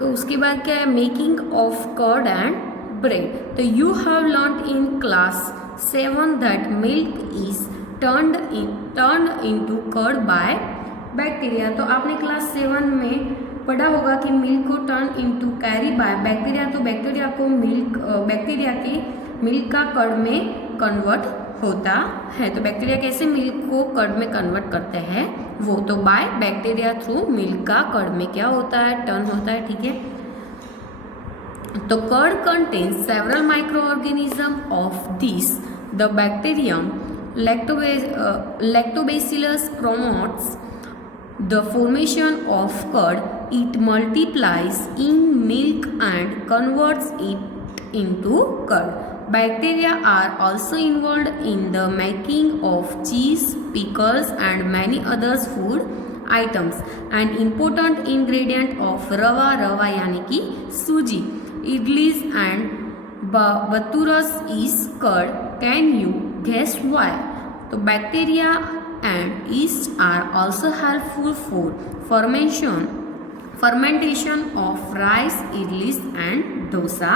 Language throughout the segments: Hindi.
तो उसके बाद क्या है, making of curd and bread. तो you have learn in class 7 that milk is turned into curd by bacteria. तो आपने क्लास 7 में पढ़ा होगा कि मिल्क को turn into carry by bacteria. तो बैक्टीरिया को बैक्टीरिया के मिल्क का कर्ड में कन्वर्ट होता है। तो बैक्टीरिया कैसे मिल्क को कर्ड में कन्वर्ट करते हैं वो, तो बाय बैक्टीरिया थ्रू मिल्क का कर्ड में क्या होता है, टर्न होता है। ठीक है, तो curd contains several micro organism of this the bacterium lactobacillus promotes the formation of curd. It multiplies in milk and converts it into curd. Bacteria are also involved in the making of cheese, pickles and many other food items. An important ingredient of rava यानी कि सूजी, idlis and baturas is curd. Can you guess why? तो bacteria and yeast are also helpful for fermentation of rice, idlis and dosa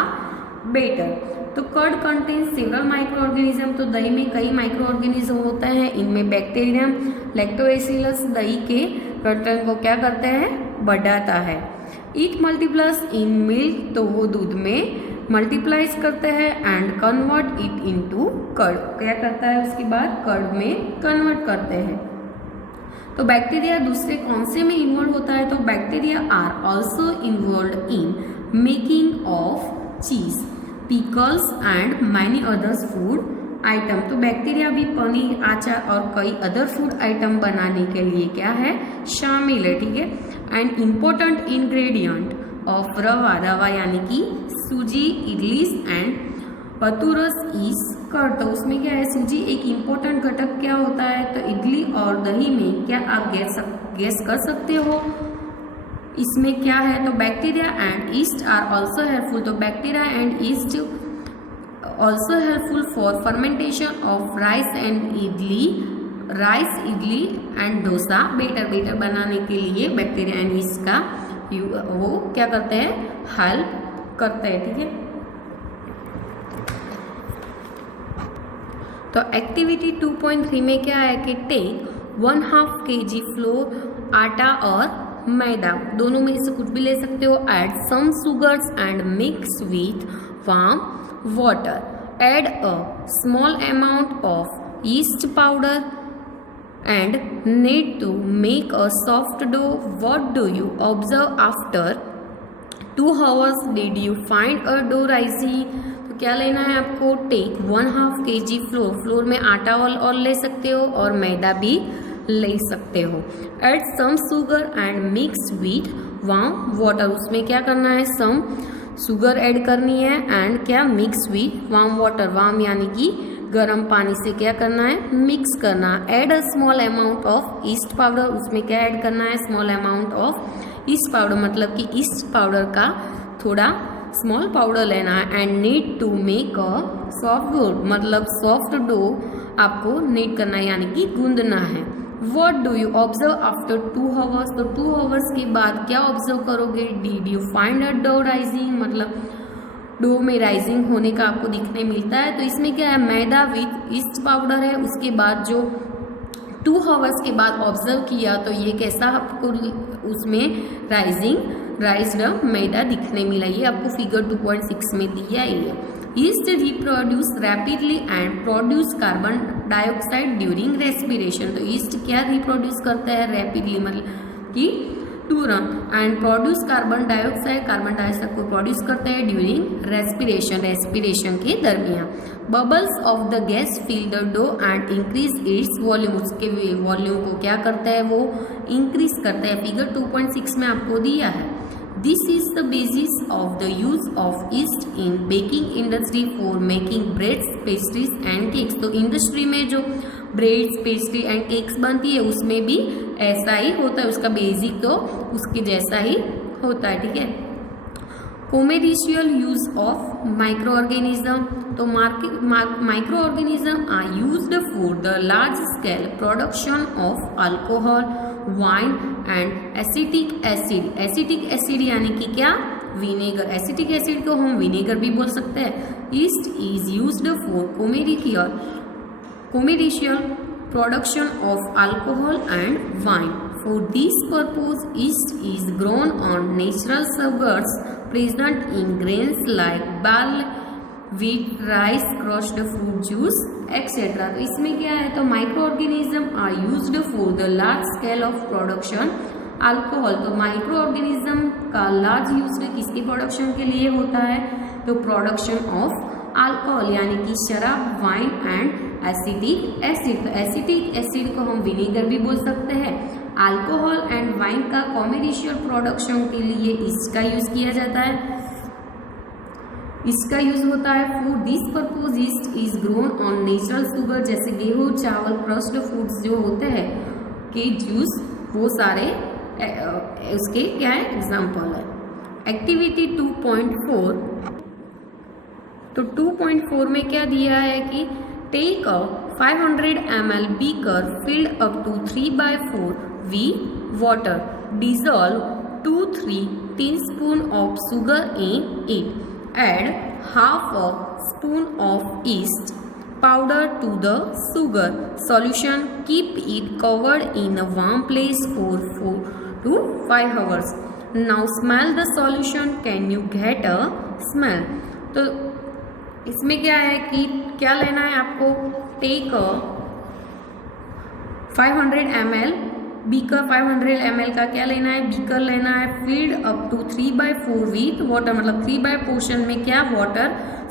batter. तो curd contains several micro organism. तो दही में कई माइक्रो ऑर्गेनिज्म होते हैं, इनमें बैक्टीरियम लैक्टोबैसिलस दही के कर्टन को क्या करते हैं, बढ़ाता है। इट मल्टीप्लाइज इन मिल्क, तो वो दूध में मल्टीप्लाइज करते हैं and convert it into curd, क्या करता है उसके बाद कर्ड में कन्वर्ट करते हैं। तो बैक्टीरिया दूसरे कौन से में इन्वॉल्व होता है, तो bacteria are also involve in making of cheese, pickles and many others food item. तो बैक्टीरिया भी पनीर, अचार और कई अदर फूड आइटम बनाने के लिए क्या है, शामिल है। ठीक है, एंड इम्पोर्टेंट इंग्रेडिएंट ऑफ रवा यानी कि सूजी, इडलीस एंड बतूरस इज कर्ड। तो उसमें क्या है, सूजी एक इम्पोर्टेंट घटक क्या होता है, तो इडली और दही में क्या आप गैस कर सकते हो इसमें क्या है, तो bacteria and yeast are also helpful. तो bacteria and yeast also helpful for fermentation of rice, idli and dosa batter बनाने के लिए बैक्टीरिया एंड ईस्ट का वो क्या करते हैं, हेल्प करते हैं। ठीक है, तो एक्टिविटी 2.3 में क्या है कि टेक 1/2 kg फ्लोर, आटा और मैदा दोनों में से कुछ भी ले सकते हो। Add some sugars and mix with warm water. Add a small amount of yeast powder and need to make a soft dough. What do you observe after 2 hours? Did you find a dough rising? तो क्या लेना है आपको, टेक 1/2 kg फ्लोर में आटा और ले सकते हो और मैदा भी ले सकते हो। Add some sugar and mix with warm water, उसमें क्या करना है, सम शुगर ऐड करनी है एंड क्या mix with warm water, warm यानी कि गर्म पानी से क्या करना है, मिक्स करना। Add a small amount of yeast powder, उसमें क्या ऐड करना है, small amount of yeast powder, मतलब कि ईस्ट पाउडर का थोड़ा स्मॉल पाउडर लेना है। And need to make a soft dough, मतलब सॉफ्ट डो आपको नीड करना है यानी कि गूंदना है। What do you observe after 2 hours? तो 2 hours के बाद क्या ऑब्जर्व करोगे, did you find a dough rising, मतलब डो में राइजिंग होने का आपको दिखने मिलता है। तो इसमें क्या है, मैदा विथ ईस्ट पाउडर है। उसके बाद जो 2 hours के बाद ऑब्जर्व किया तो ये कैसा आपको उसमें राइज्ड मैदा दिखने मिला। ये आपको फिगर 2.6 में दिया है। Yeast reproduce rapidly and produce carbon dioxide during respiration. तो ईस्ट क्या रिप्रोड्यूस करता है, रैपिडली मतलब कि तुरंत, एंड प्रोड्यूस कार्बन डाइऑक्साइड को प्रोड्यूस करते हैं ड्यूरिंग रेस्पिरेशन के दरमियान। Bubbles of the gas fill the dough and increase its volume, उसके वॉल्यूम को क्या करता है, वो इंक्रीज करता है। फिगर 2.6 में आपको दिया है। This is the basis of the use of east in baking industry for making breads, pastries and cakes. तो इंडस्ट्री में जो ब्रेड्स, पेस्ट्री एंड केक्स बनती है उसमें भी ऐसा ही होता है, उसका बेसिक तो उसके जैसा ही होता है। ठीक है, commercial use of micro organism. तो micro organism are used for the large scale production of alcohol, wine and acetic acid. Acetic acid यानी कि क्या, विनेगर, एसिटिक एसिड को हम विनेगर भी बोल सकते हैं। East is used for commercial production of alcohol and wine. For this purpose, yeast is grown on natural sugars present in grains like barley, wheat, rice, crushed fruit juice, etc. तो इसमें क्या है, तो micro organism are used for the large scale of production alcohol. तो माइक्रो ऑर्गेनिज्म का लार्ज यूज किसके प्रोडक्शन के लिए होता है, तो प्रोडक्शन ऑफ अल्कोहल यानी कि शराब, वाइन एंड एसिटिक एसिड। तो एसिटिक एसिड को हम विनेगर भी बोल सकते हैं। अल्कोहल एंड वाइन का कॉमर्शियल प्रोडक्शन के लिए इसका यूज किया जाता है, इसका यूज होता है। For this purpose east is grown on natural sugar, जैसे गेहूं, चावल, क्रस्ड फूड्स जो होते हैं के जूस, वो सारे उसके क्या है एग्जाम्पल है। एक्टिविटी 2.4, तो 2.4 में क्या दिया है कि take a 500 ml beaker filled up to 3/4 V water, dissolve 2-3 teaspoon of sugar in it, add half a spoon of yeast powder to the sugar solution, keep it covered in a warm place for 4 to 5 hours. Now smell the solution, can you get a smell? तो इसमें क्या है कि क्या लेना है आपको, टेक 500 ml बीकर, 500 ml का क्या लेना है, बीकर लेना है, filled up to 3/4 with water, मतलब 3/4 पोर्शन में क्या वाटर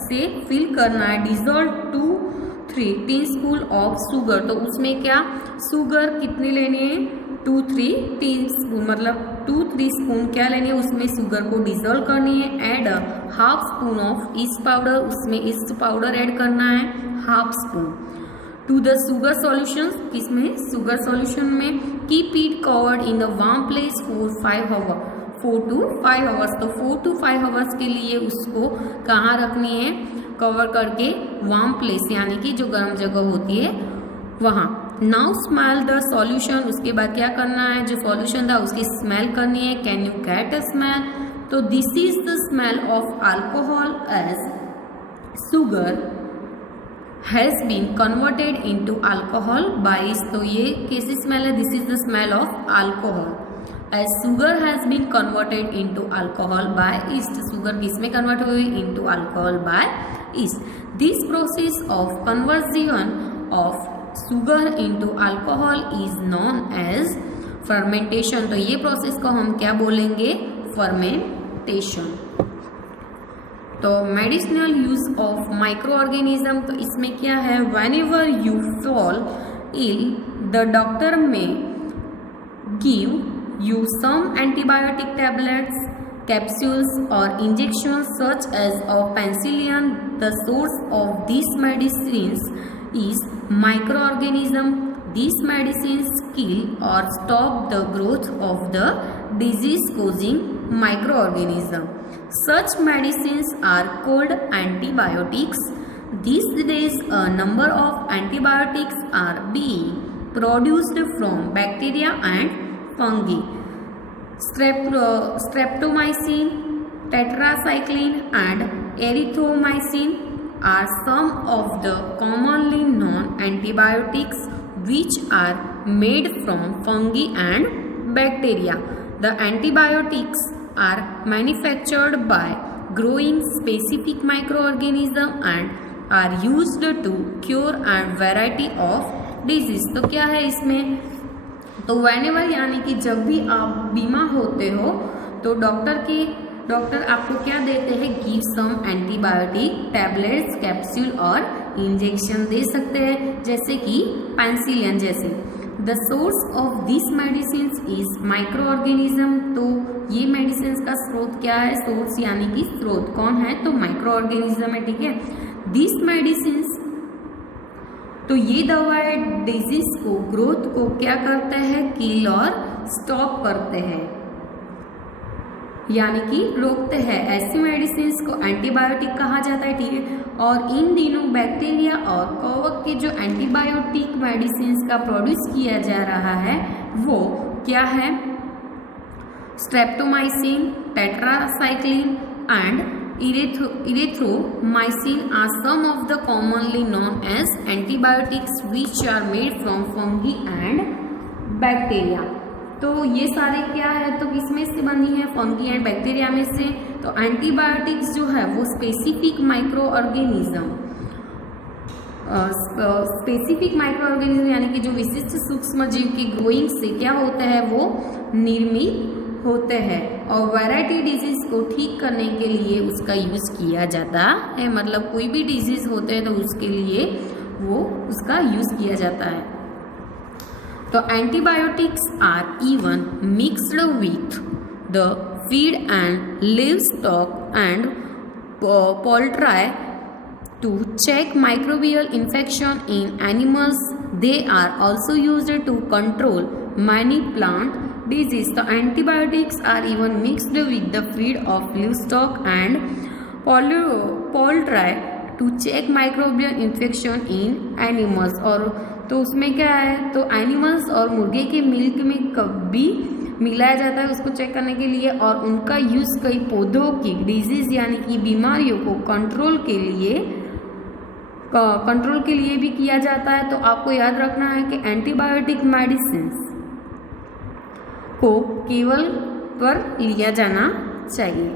से फिल करना है। डिजोल्व 2-3 टीस्पून ऑफ शुगर, तो उसमें क्या शुगर कितनी लेनी है, 2-3 टीस्पून, मतलब 2-3 स्पून क्या लेनी है, उसमें शुगर को डिजोल्व करनी है। Add half spoon of yeast powder, उसमें ईस्ट पाउडर ऐड करना है half spoon to the sugar solution, किसमें शुगर सॉल्यूशन में। Keep it covered in the warm place for 4 to 5 hours, तो 4 to 5 आवर्स के लिए उसको कहाँ रखनी है, कवर करके वार्म प्लेस यानी कि जो गर्म जगह होती है वहाँ। नाउ स्मेल द सॉल्यूशन, उसके बाद क्या करना है, जो सॉल्यूशन था उसकी स्मेल करनी है। Can you get a smell, तो this is the smell of alcohol as sugar has been converted into alcohol by yeast, तो ये कैसी स्मेल है, this is the smell of alcohol as sugar has been converted into alcohol by yeast. Sugar किसमें कन्वर्ट हुई, into alcohol by yeast. This process of conversion of sugar into alcohol is known as fermentation, तो ये प्रोसेस को हम क्या बोलेंगे, फर्मेंटेशन। तो medicinal use of micro organism, तो इसमें क्या है, whenever you fall ill the doctor may give you some antibiotic tablets, capsules or injections such as penicillin. The source of these medicines is microorganism. These medicines kill or stop the growth of the disease causing microorganism. Such medicines are called antibiotics. These days a number of antibiotics are being produced from bacteria and fungi. Streptomycin, tetracycline and erythromycin are some of the commonly known antibiotics which are made from fungi and bacteria. The antibiotics are manufactured by growing specific microorganisms and are used to cure a variety of disease. तो क्या है इसमें, तो whenever यानी कि जब भी आप बीमार होते हो तो डॉक्टर आपको क्या देते हैं, give some antibiotic tablets, capsule और इंजेक्शन दे सकते हैं, जैसे कि पेनिसिलिन जैसे। The source of this medicine is micro organism, तो ये मेडिसिन का स्रोत क्या है, सोर्स यानी कि स्रोत कौन है, तो माइक्रो ऑर्गेनिज्म है, ठीक है। दिस मेडिसिन, तो ये दवाएं डिजीज को, ग्रोथ को क्या करते हैं, किल और स्टॉप करते हैं यानी कि रोकते हैं। ऐसी मेडिसिन को एंटीबायोटिक कहा जाता है, ठीक है। और इन दिनों बैक्टीरिया और कवक के जो एंटीबायोटिक मेडिसिन का प्रोड्यूस किया जा रहा है वो क्या है, streptomycin, tetracycline and erythromycin are some of the commonly known as antibiotics which are made from fungi and bacteria. तो ये सारे क्या है, तो किसमें से बनी है, फंगी एंड बैक्टीरिया में से। तो एंटीबायोटिक्स जो है वो स्पेसिफिक माइक्रो ऑर्गेनिज्म यानी कि जो विशिष्ट सूक्ष्म जीव की ग्रोइंग से क्या होता है, वो निर्मित होते हैं और वैरायटी डिजीज को ठीक करने के लिए उसका यूज किया जाता है। मतलब कोई भी डिजीज होते हैं तो उसके लिए वो उसका यूज किया जाता है। तो antibiotics are even mixed with the feed and livestock and poultry to check microbial infection in animals. They are also used to control many plant disease. The antibiotics are even mixed with the feed of livestock and poultry to check microbial infection in animals. और तो उसमें क्या है, तो एनिमल्स और मुर्गे के मिल्क में कभी मिलाया जाता है उसको चेक करने के लिए, और उनका यूज़ कई पौधों की डिजीज यानी कि बीमारियों को कंट्रोल के लिए भी किया जाता है। तो आपको याद रखना है कि एंटीबायोटिक मेडिसिन को केवल पर लिया जाना चाहिए।